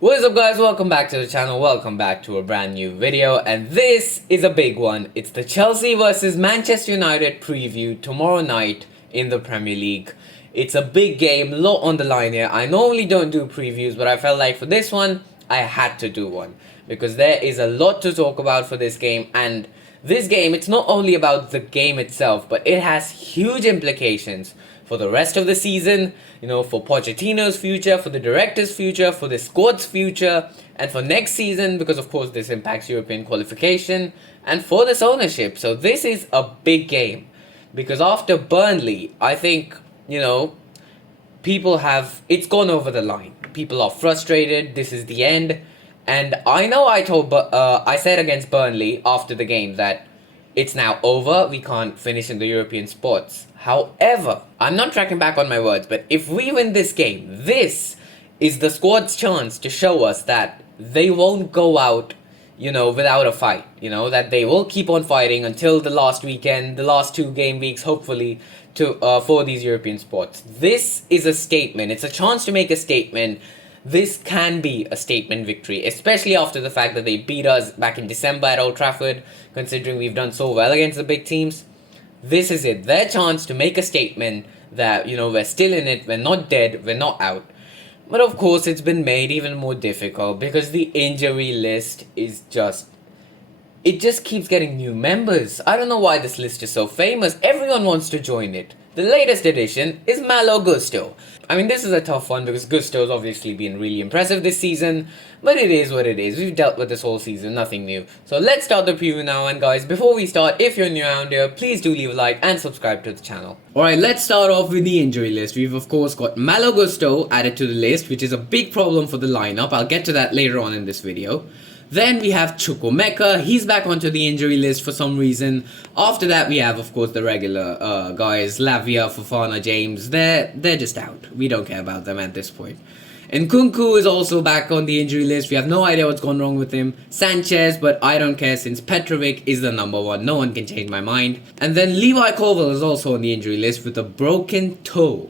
What is up guys, welcome back to the channel, welcome back to a brand new video, and this is a big one. It's the Chelsea versus Manchester United preview tomorrow night in the Premier League. It's a big game, lot on the line here. I normally don't do previews, but I felt like for this one, I had to do one. Because there is a lot to talk about for this game, and this game, it's not only about the game itself, but it has huge implications for the rest of the season, for Pochettino's future, for the director's future, for the squad's future, and for next season, because of course this impacts European qualification, and for this ownership. So this is a big game, because after Burnley, I think, it's gone over the line. People are frustrated, this is the end, and I know I said against Burnley after the game that it's now over, we can't finish in the European spots. However, I'm not tracking back on my words, but if we win this game, this is the squad's chance to show us that they won't go out, without a fight. That they will keep on fighting until the last weekend, the last 2 game weeks, hopefully, for these European spots. This is a statement. It's a chance to make a statement. This can be a statement victory, especially after the fact that they beat us back in December at Old Trafford, considering we've done so well against the big teams. This is it, their chance to make a statement that, we're still in it, we're not dead, we're not out. But of course, it's been made even more difficult because the injury list is it just keeps getting new members. I don't know why this list is so famous, everyone wants to join it. The latest addition is Malo Gusto. I mean, this is a tough one because Gusto's obviously been really impressive this season, but it is what it is. We've dealt with this whole season, nothing new. So let's start the preview now, and guys, before we start, if you're new around here, please do leave a like and subscribe to the channel. Alright, let's start off with the injury list. We've of course got Malo Gusto added to the list, which is a big problem for the lineup. I'll get to that later on in this video. Then we have Chukwuemeka, he's back onto the injury list for some reason. After that we have of course the regular guys, Lavia, Fofana, James, they're just out. We don't care about them at this point. And Nkunku is also back on the injury list, we have no idea what's gone wrong with him. Sanchez, but I don't care since Petrovic is the number 1, no one can change my mind. And then Levi Colwill is also on the injury list with a broken toe.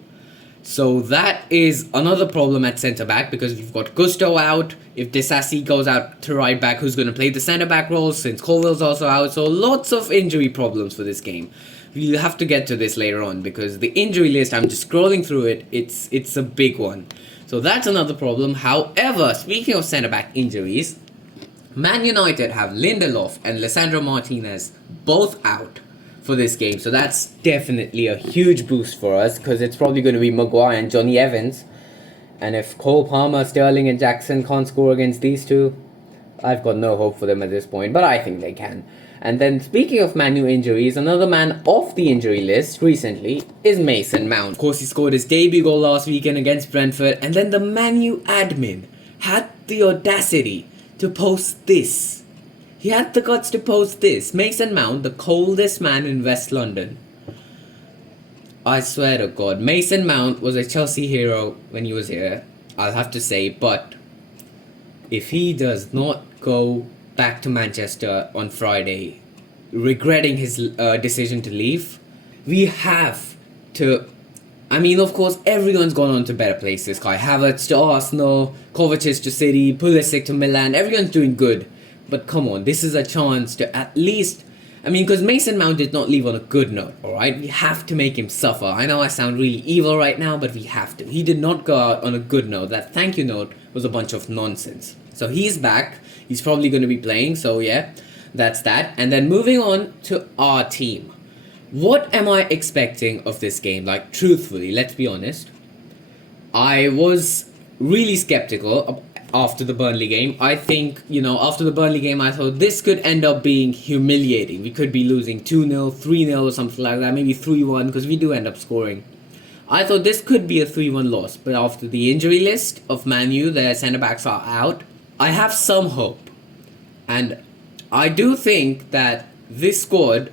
So that is another problem at centre-back because we've got Gusto out. If Disasi goes out to right-back, who's going to play the centre-back role since Colwill's also out? So lots of injury problems for this game. We'll have to get to this later on because the injury list, I'm just scrolling through it, it's a big one. So that's another problem. However, speaking of centre-back injuries, Man United have Lindelof and Lisandro Martinez both out for this game, so that's definitely a huge boost for us because it's probably going to be Maguire and Johnny Evans, and if Cole Palmer, Sterling and Jackson can't score against these two, I've got no hope for them at this point, but I think they can. And then speaking of Man U injuries, another man off the injury list recently is Mason Mount. Of course, he scored his debut goal last weekend against Brentford, and then the Man U admin had the audacity to post this. He had the guts to post this. Mason Mount, the coldest man in West London. I swear to God, Mason Mount was a Chelsea hero when he was here, I'll have to say, but if he does not go back to Manchester on Friday, regretting his decision to leave, we have to... I mean, of course, everyone's gone on to better places. Kai Havertz to Arsenal, Kovacic to City, Pulisic to Milan, everyone's doing good. But come on, this is a chance to at least... because Mason Mount did not leave on a good note, alright? We have to make him suffer. I know I sound really evil right now, but we have to. He did not go out on a good note. That thank you note was a bunch of nonsense. So he's back. He's probably going to be playing, so yeah, that's that. And then moving on to our team. What am I expecting of this game? Like, truthfully, let's be honest. I was really skeptical after the Burnley game. I think, after the Burnley game, I thought this could end up being humiliating. We could be losing 2-0, 3-0 or something like that, maybe 3-1, because we do end up scoring. I thought this could be a 3-1 loss, but after the injury list of Man U, their centre-backs are out, I have some hope. And I do think that this squad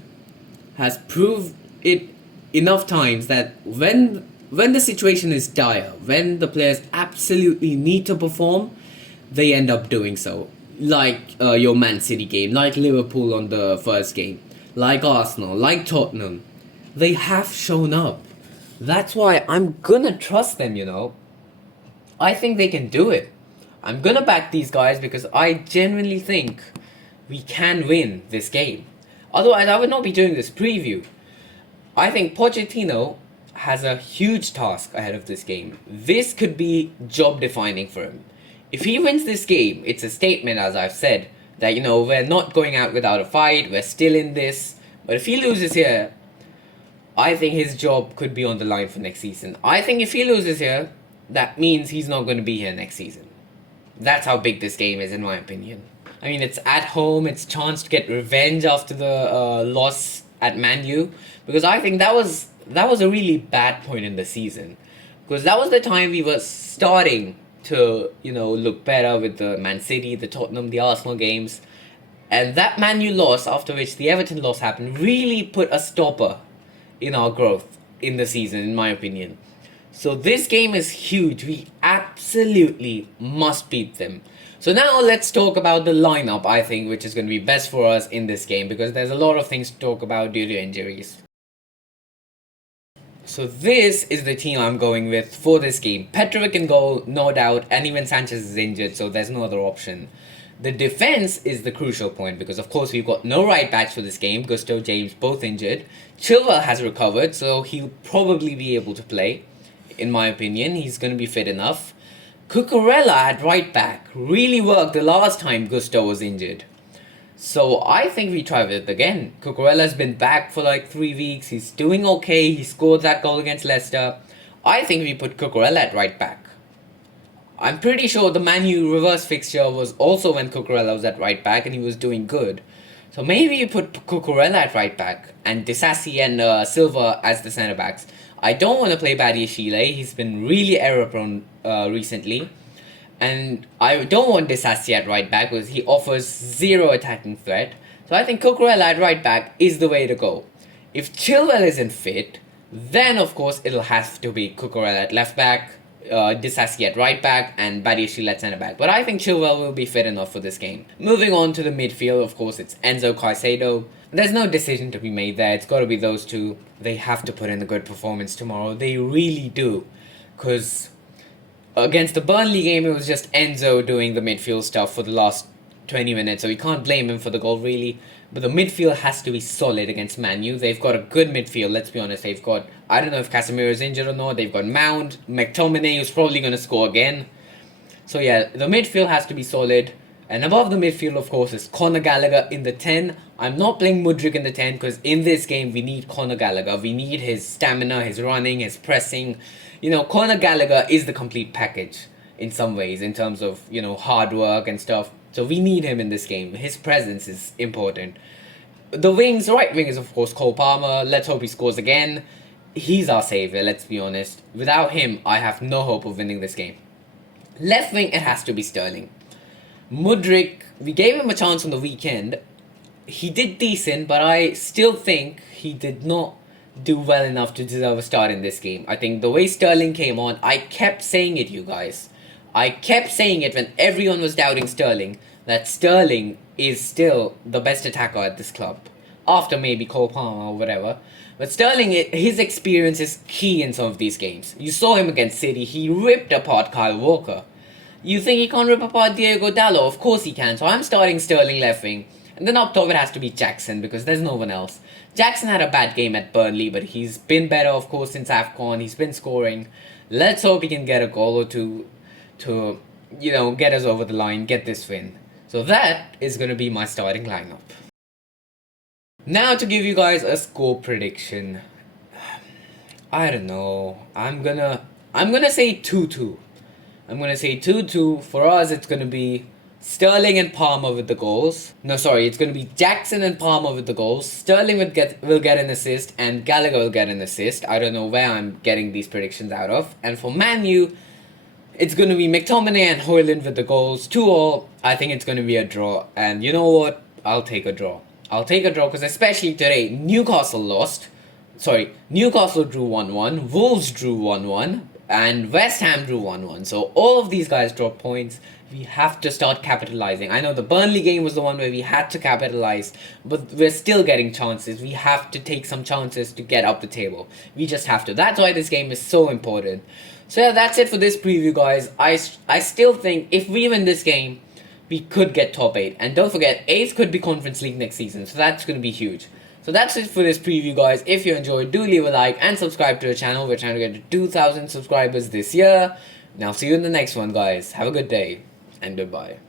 has proved it enough times that when the situation is dire, when the players absolutely need to perform, they end up doing so. Like your Man City game, like Liverpool on the first game, like Arsenal, like Tottenham. They have shown up. That's why I'm gonna trust them, I think they can do it. I'm gonna back these guys because I genuinely think we can win this game. Otherwise, I would not be doing this preview. I think Pochettino has a huge task ahead of this game. This could be job defining for him. If he wins this game, it's a statement, as I've said, that, we're not going out without a fight, we're still in this. But if he loses here, I think his job could be on the line for next season. I think if he loses here, that means he's not going to be here next season. That's how big this game is, in my opinion. I mean, it's at home, it's a chance to get revenge after the loss at Man U. Because I think that was a really bad point in the season. Because that was the time we were starting to, look better with the Man City, the Tottenham, the Arsenal games. And that Man U loss, after which the Everton loss happened, really put a stopper in our growth in the season, in my opinion. So this game is huge. We absolutely must beat them. So now let's talk about the lineup, I think, which is going to be best for us in this game, because there's a lot of things to talk about due to injuries. So this is the team I'm going with for this game. Petrovic in goal, no doubt, and even Sanchez is injured, so there's no other option. The defense is the crucial point, because of course we've got no right backs for this game. Gusto, James, both injured. Chilwell has recovered, so he'll probably be able to play. In my opinion, he's going to be fit enough. Cucurella at right back really worked the last time Gusto was injured. So I think we try with it again. Cucurella's been back for like 3 weeks. He's doing okay. He scored that goal against Leicester. I think we put Cucurella at right back. I'm pretty sure the Man U reverse fixture was also when Cucurella was at right back and he was doing good. So maybe you put Cucurella at right back and Disasi and Silva as the centre backs. I don't want to play Badiashile. He's been really error prone recently. And I don't want Disasi at right back because he offers zero attacking threat. So I think Cucurella at right back is the way to go. If Chilwell isn't fit, then of course it'll have to be Cucurella at left back, Disasi at right back, and Badiashile at centre back. But I think Chilwell will be fit enough for this game. Moving on to the midfield, of course it's Enzo Caicedo. There's no decision to be made there. It's got to be those two. They have to put in a good performance tomorrow. They really do. Because against the Burnley game, it was just Enzo doing the midfield stuff for the last 20 minutes. So we can't blame him for the goal, really. But the midfield has to be solid against Man U. They've got a good midfield, let's be honest. They've got, I don't know if Casemiro is injured or not. They've got Mount, McTominay, who's probably going to score again. So yeah, the midfield has to be solid. And above the midfield, of course, is Conor Gallagher in the 10. I'm not playing Mudryk in the 10 because in this game, we need Conor Gallagher. We need his stamina, his running, his pressing. Conor Gallagher is the complete package in some ways in terms of, hard work and stuff. So we need him in this game. His presence is important. The right wing is, of course, Cole Palmer. Let's hope he scores again. He's our saviour, let's be honest. Without him, I have no hope of winning this game. Left wing, it has to be Sterling. Mudryk, we gave him a chance on the weekend. He did decent, but I still think he did not do well enough to deserve a start in this game. I think the way Sterling came on, I kept saying it, you guys. I kept saying it when everyone was doubting Sterling, that Sterling is still the best attacker at this club. After maybe Cole Palmer or whatever. But Sterling, his experience is key in some of these games. You saw him against City, he ripped apart Kyle Walker. You think he can't rip apart Diego Dallo? Of course he can. So I'm starting Sterling left wing. And then up top it has to be Jackson because there's no one else. Jackson had a bad game at Burnley, but he's been better, of course, since AFCON. He's been scoring. Let's hope he can get a goal or two to, get us over the line, get this win. So that is going to be my starting lineup. Now to give you guys a score prediction. I don't know. I'm gonna say 2-2. I'm going to say 2-2. For us, it's going to be Sterling and Palmer with the goals. No, sorry, it's going to be Jackson and Palmer with the goals. Sterling will get an assist and Gallagher will get an assist. I don't know where I'm getting these predictions out of. And for Man U, it's going to be McTominay and Højlund with the goals. 2-2. I think it's going to be a draw. And you know what? I'll take a draw. I'll take a draw because especially today, Newcastle lost. Newcastle drew 1-1. Wolves drew 1-1. And West Ham drew 1-1. So all of these guys dropped points. We have to start capitalizing. I know the Burnley game was the one where we had to capitalize, but we're still getting chances. We have to take some chances to get up the table. We just have to. That's why this game is so important. So yeah, that's it for this preview, guys. I still think if we win this game, we could get top 8. And don't forget, 8th could be Conference League next season, so that's going to be huge. So that's it for this preview, guys. If you enjoyed, do leave a like and subscribe to the channel. We're trying to get to 2,000 subscribers this year. Now see you in the next one, guys. Have a good day and goodbye.